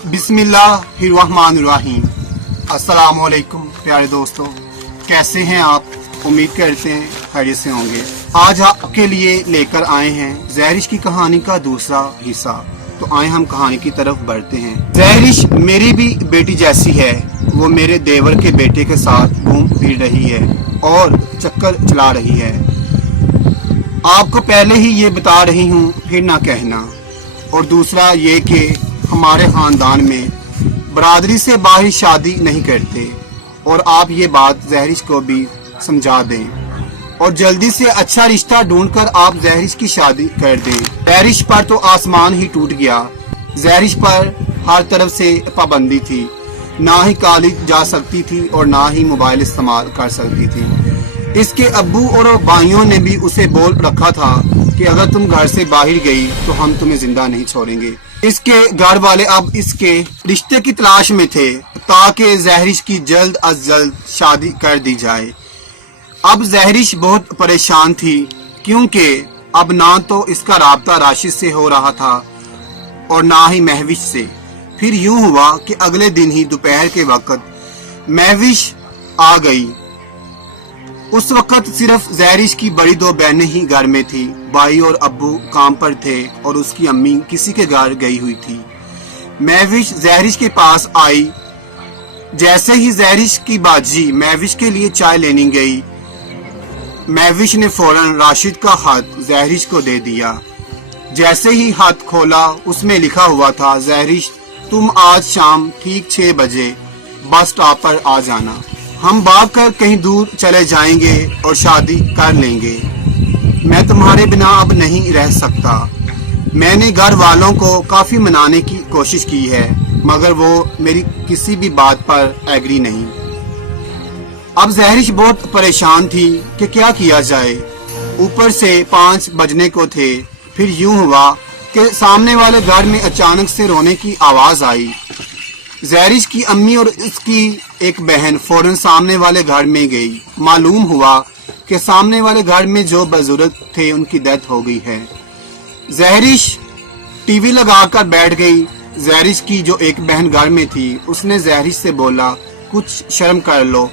बिस्मिल्लाहिर्रहमानिर्रहीम। अस्सलाम वालेकुम प्यारे दोस्तों, कैसे हैं आप? उम्मीद करते हैं खैरियत से होंगे। आज आपके लिए लेकर आए हैं जहरिश की कहानी का दूसरा हिस्सा। तो आए हम कहानी की तरफ बढ़ते हैं। जहरिश मेरी भी बेटी जैसी है। वो मेरे देवर के बेटे के साथ घूम फिर रही है और चक्कर चला रही है। आपको पहले ही ये बता रही हूँ, फिर ना कहना। और दूसरा ये कि हमारे खानदान में बरादरी से बाहर शादी नहीं करते, और आप ये बात जहरिश को भी समझा दें और जल्दी से अच्छा रिश्ता ढूंढकर आप जहरिश की शादी कर दें। जहरिश पर तो आसमान ही टूट गया। जहरिश पर हर तरफ से पाबंदी थी। ना ही कॉलेज जा सकती थी और ना ही मोबाइल इस्तेमाल कर सकती थी। इसके अब्बू और भाइयों ने भी उसे बोल रखा था कि अगर तुम घर से बाहर गई तो हम तुम्हें जिंदा नहीं छोड़ेंगे। इसके घर वाले अब इसके रिश्ते की तलाश में थे ताकि जहरिश की जल्द अज जल्द शादी कर दी जाए। अब जहरिश बहुत परेशान थी क्योंकि अब ना तो इसका राब्ता राशिद से हो रहा था और ना ही महविश से। फिर यूं हुआ कि अगले दिन ही दोपहर के वक्त महविश आ गई। उस वक्त सिर्फ जहरिश की बड़ी दो बहनें ही घर में थी। भाई और अब्बू काम पर थे और उसकी अम्मी किसी के घर गई हुई थी। महविश जहरिश के पास आई। जैसे ही जहरिश की बाजी महविश के लिए चाय लेने गई, महविश ने फौरन राशिद का हाथ जहरिश को दे दिया। जैसे ही हाथ खोला, उसमें लिखा हुआ था, जहरिश तुम आज शाम ठीक 6 बजे बस स्टॉप पर आ जाना। हम भाग कर कहीं दूर चले जाएंगे और शादी कर लेंगे। मैं तुम्हारे बिना अब नहीं रह सकता। मैंने घर वालों को काफी मनाने की कोशिश की है, मगर वो मेरी किसी भी बात पर एग्री नहीं। अब जहरिश बहुत परेशान थी कि क्या किया जाए। ऊपर से 5 बजने को थे। फिर यूं हुआ कि सामने वाले घर में अचानक से रोने की आवाज आई। जहरिश की अम्मी और उसकी एक बहन फौरन सामने वाले घर में गई। मालूम हुआ कि सामने वाले घर में जो बुजुर्ग थे उनकी डेथ हो गई है। जहरिश टीवी लगाकर बैठ गई। जहरिश की जो एक बहन घर में थी, उसने जहरिश से बोला, कुछ शर्म कर लो,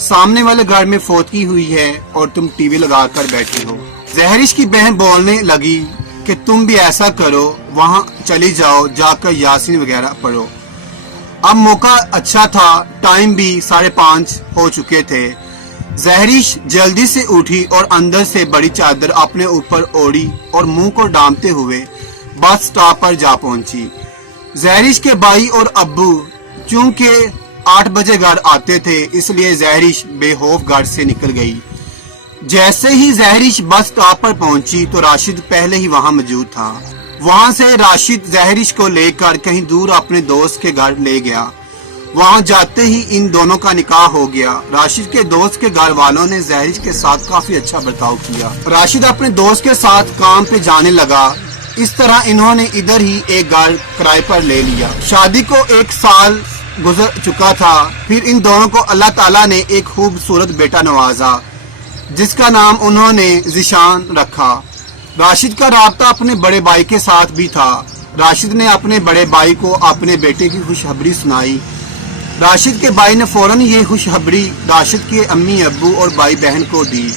सामने वाले घर में फौतगी हुई है और तुम टीवी लगाकर बैठे हो। जहरिश की बहन बोलने लगी कि तुम भी ऐसा करो, वहां चली जाओ, जाकर यासीन वगैरह पढ़ो। अब मौका अच्छा था, टाइम भी 5:30 हो चुके थे। जहरिश जल्दी से उठी और अंदर से बड़ी चादर अपने ऊपर ओढ़ी और मुंह को डांपते हुए बस स्टॉप पर जा पहुंची। जहरिश के भाई और अब्बू चूंकि 8 बजे घर आते थे, इसलिए जहरिश बेखौफ घर से निकल गई। जैसे ही जहरिश बस स्टॉप पर पहुंची तो राशिद पहले ही वहां मौजूद था। वहां से राशिद जहरिश को लेकर कहीं दूर अपने दोस्त के घर ले गया। वहां जाते ही इन दोनों का निकाह हो गया। राशिद के दोस्त के घर वालों ने जहरिश के साथ काफी अच्छा बर्ताव किया। राशिद अपने दोस्त के साथ काम पे जाने लगा। इस तरह इन्होंने इधर ही एक घर किराए पर ले लिया। शादी को 1 साल गुजर चुका था। फिर इन दोनों को अल्लाह ताला ने एक खूबसूरत बेटा नवाजा, जिसका नाम उन्होंने ज़ीशान रखा। राशिद का राब्ता अपने बड़े भाई के साथ भी था। राशिद ने अपने बड़े भाई को अपने बेटे की खुशखबरी सुनाई। राशिद के भाई ने फौरन ये खुशखबरी राशिद के अम्मी अब्बू और भाई बहन को दी।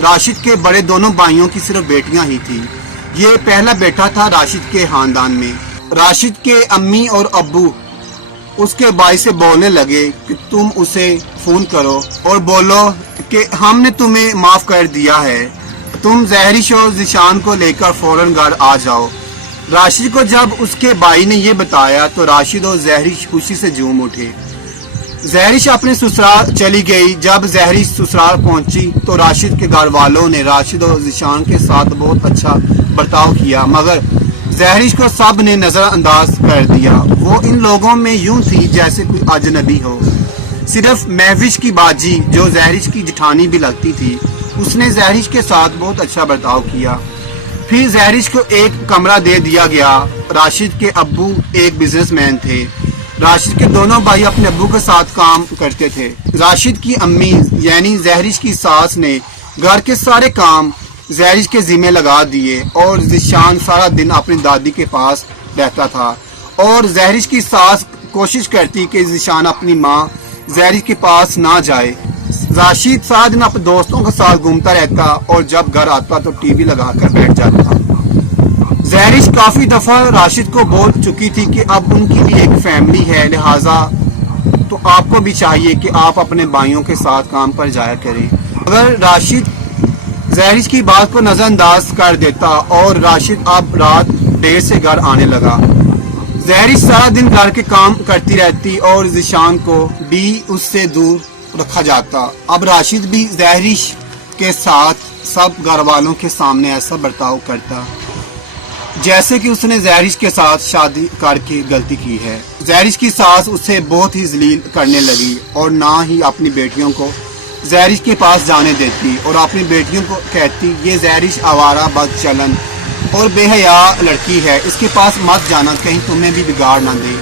राशिद के बड़े दोनों भाइयों की सिर्फ बेटियां ही थी। ये पहला बेटा था राशिद के खानदान में। राशिद के अम्मी और अब्बू उसके भाई से बोलने लगे कि तुम उसे फोन करो और बोलो कि हमने तुम्हें माफ कर दिया है, तुम जहरिश और ज़ीशान को लेकर फौरन घर आ जाओ। राशिद को जब उसके भाई ने ये बताया तो राशिद और जहरिश खुशी से झूम उठे। जहरिश अपने ससुराल चली गई। जब जहरिश ससुराल पहुंची तो राशिद के घर वालों ने राशिद और ज़ीशान के साथ बहुत अच्छा बर्ताव किया, मगर जहरिश को सब ने नजरअंदाज कर दिया। वो इन लोगों में यूं थी जैसे कोई अजनबी हो। सिर्फ महविश की बाजी, जो जहरिश की जिठानी भी लगती थी, उसने जहरिश के साथ बहुत अच्छा बर्ताव किया। फिर जहरिश को एक कमरा दे दिया गया। राशिद के अब्बू एक बिजनेसमैन थे। राशिद के दोनों भाई अपने अब्बू के साथ काम करते थे। राशिद की अम्मी यानी जहरिश की सास ने घर के सारे काम जहरिश के जिम्मे लगा दिए और ज़ीशान सारा दिन अपनी दादी के पास रहता था اور زہرش کی ساس کوشش کرتی کہ ذیشان اپنی ماں زہرش کے پاس نہ جائے۔ راشد سارا دن اپنے دوستوں کے ساتھ گھومتا رہتا اور جب گھر آتا تو ٹی وی لگا کر بیٹھ جاتا۔ زہرش کافی دفعہ راشد کو بول چکی تھی کہ اب ان کی بھی ایک فیملی ہے، لہٰذا تو آپ کو بھی چاہیے کہ آپ اپنے بھائیوں کے ساتھ کام پر جایا کریں۔ اگر راشد زہرش کی بات کو نظر انداز کر دیتا اور راشد اب رات دیر سے گھر آنے لگا۔ زہرش سارا دن گھر کے کام کرتی رہتی اور ذیشان کو بھی اس سے دور رکھا جاتا۔ اب راشد بھی زہرش کے ساتھ سب گھر والوں کے سامنے ایسا برتاؤ کرتا جیسے کہ اس نے زہرش کے ساتھ شادی کر کے غلطی کی ہے۔ زہرش کی ساس اسے بہت ہی ذلیل کرنے لگی اور نہ ہی اپنی بیٹیوں کو زہرش کے پاس جانے دیتی اور اپنی بیٹیوں کو کہتی یہ زہرش آوارہ بد چلن اور بے حیا لڑکی ہے، اس کے پاس مت جانا، کہیں تمہیں بھی بگاڑ نہ دے۔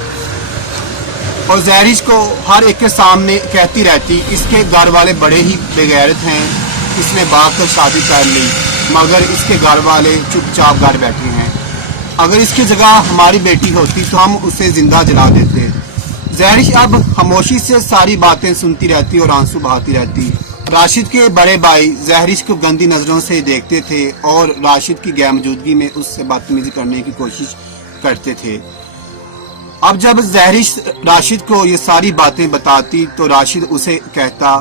اور زہرش کو ہر ایک کے سامنے کہتی رہتی اس کے گھر والے بڑے ہی بے غیرت ہیں، اس نے باپ کر شادی کر لی مگر اس کے گھر والے چپ چاپ گھر بیٹھے ہیں، اگر اس کی جگہ ہماری بیٹی ہوتی تو ہم اسے زندہ جلا دیتے۔ زہرش اب خاموشی سے ساری باتیں سنتی رہتی اور آنسو بہاتی رہتی۔ راشد کے بڑے بھائی زہرش کو گندی نظروں سے دیکھتے تھے اور راشد کی غیر موجودگی میں اس سے بدتمیزی کرنے کی کوشش کرتے تھے۔ اب جب زہرش راشد کو یہ ساری باتیں بتاتی تو راشد اسے کہتا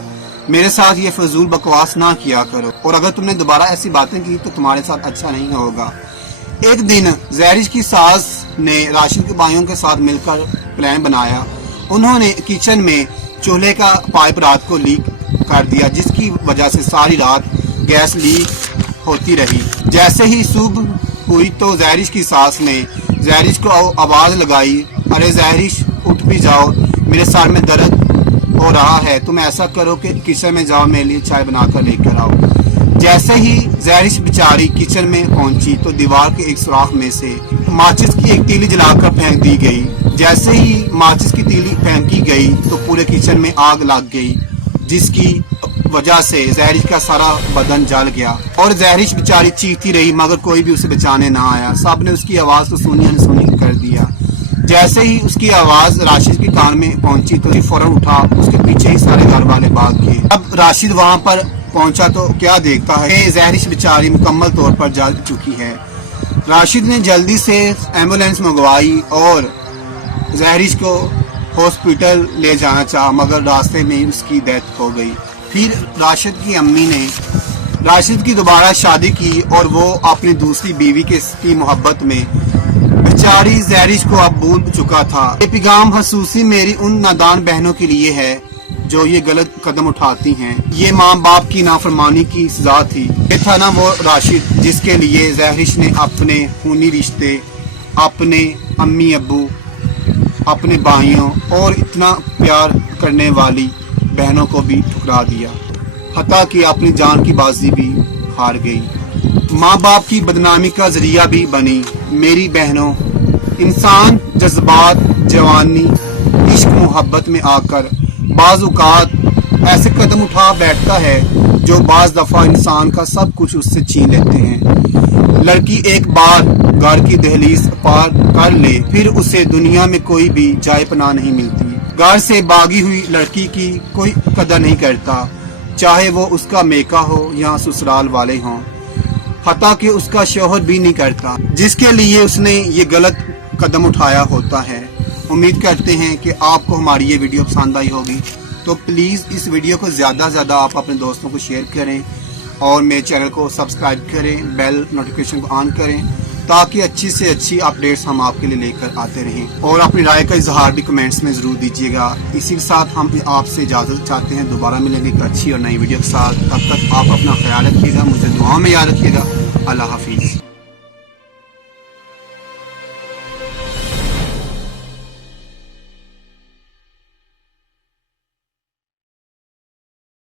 میرے ساتھ یہ فضول بکواس نہ کیا کرو اور اگر تم نے دوبارہ ایسی باتیں کی تو تمہارے ساتھ اچھا نہیں ہوگا۔ ایک دن زہرش کی ساس نے راشد کے بھائیوں کے ساتھ مل کر پلان بنایا۔ انہوں نے کچن میں چولہے کا پائپ رات کو لیک کر دیا جس کی وجہ سے ساری رات گیس لیک ہوتی رہی۔ جیسے ہی صبح ہوئی تو زہرش کی ساس نے زہرش کو آواز لگائی ارے زہرش اٹھ بھی جاؤ، میرے سر میں درد ہو رہا ہے، تم ایسا کرو کہ کچن میں جاؤ میرے لیے چائے بنا کر لے کر آؤ۔ جیسے ہی زہرش بیچاری کچن میں پہنچی تو دیوار کے ایک سوراخ میں سے ماچس کی ایک تیلی جلا کر پھینک دی گئی۔ جیسے ہی ماچس کی تیلی پھینکی گئی تو پورے کچن میں آگ لگ گئی جس کی وجہ سے زہرش کا سارا بدن جل گیا اور زہرش بیچاری چیختی رہی مگر کوئی بھی اسے بچانے نہ آیا۔ سب نے اس کی آواز کو سونی انسونی کر دیا۔ جیسے ہی اس کی آواز راشد کے کان میں پہنچی تو فوراً اٹھا، اس کے پیچھے ہی سارے گھر والے بھاگ گئے۔ اب راشد وہاں پر پہنچا تو کیا دیکھتا ہے کہ زہرش بیچاری مکمل طور پر جل چکی ہے۔ راشد نے جلدی سے ایمبولینس منگوائی اور زہرش کو ہاسپٹل لے جانا چاہا مگر راستے میں اس کی ڈیتھ ہو گئی۔ پھر راشد کی امی نے راشد کی دوبارہ شادی کی اور وہ اپنی دوسری بیوی کی محبت میں بیچاری زہرش کو اب بھول چکا تھا۔ یہ پیغام خصوصی میری ان نادان بہنوں کے لیے ہے جو یہ غلط قدم اٹھاتی ہیں، یہ ماں باپ کی نافرمانی کی سزا تھی۔ یہ تھا نا وہ راشد جس کے لیے زہرش نے اپنے خونی رشتے، اپنے امی ابو، اپنے بھائیوں اور اتنا پیار کرنے والی بہنوں کو بھی ٹھکرا دیا، حتیٰ کہ اپنی جان کی بازی بھی ہار گئی، ماں باپ کی بدنامی کا ذریعہ بھی بنی۔ میری بہنوں، انسان جذبات، جوانی، عشق، محبت میں آ کر بعض اوقات ایسے قدم اٹھا بیٹھتا ہے جو بعض دفعہ انسان کا سب کچھ اس سے چھین لیتے ہیں۔ لڑکی ایک بار گھر کی دہلیز پار کر لے پھر اسے دنیا میں کوئی بھی جائے پناہ نہیں ملتی۔ گھر سے بھاگی ہوئی لڑکی کی کوئی قدر نہیں کرتا، چاہے وہ اس کا میکا ہو یا سسرال والے ہوں، حتیٰ کہ اس کا شوہر بھی نہیں کرتا جس کے لیے اس نے یہ غلط قدم اٹھایا ہوتا ہے۔ امید کرتے ہیں کہ آپ کو ہماری یہ ویڈیو پسند آئی ہوگی، تو پلیز اس ویڈیو کو زیادہ سے زیادہ آپ اپنے دوستوں کو شیئر کریں اور میرے چینل کو سبسکرائب کریں، بیل نوٹیفیکیشن کو آن کریں تاکہ اچھی سے اچھی اپڈیٹس ہم آپ کے لیے لے کر آتے رہیں، اور اپنی رائے کا اظہار بھی کمنٹس میں ضرور دیجیے گا۔ اسی کے ساتھ ہم آپ سے اجازت چاہتے ہیں، دوبارہ ملیں گے ایک اچھی اور نئی ویڈیو کے ساتھ۔ تب تک آپ اپنا خیال رکھیے گا، مجھے دعاؤں میں یاد رکھیے گا۔ اللہ حافظ۔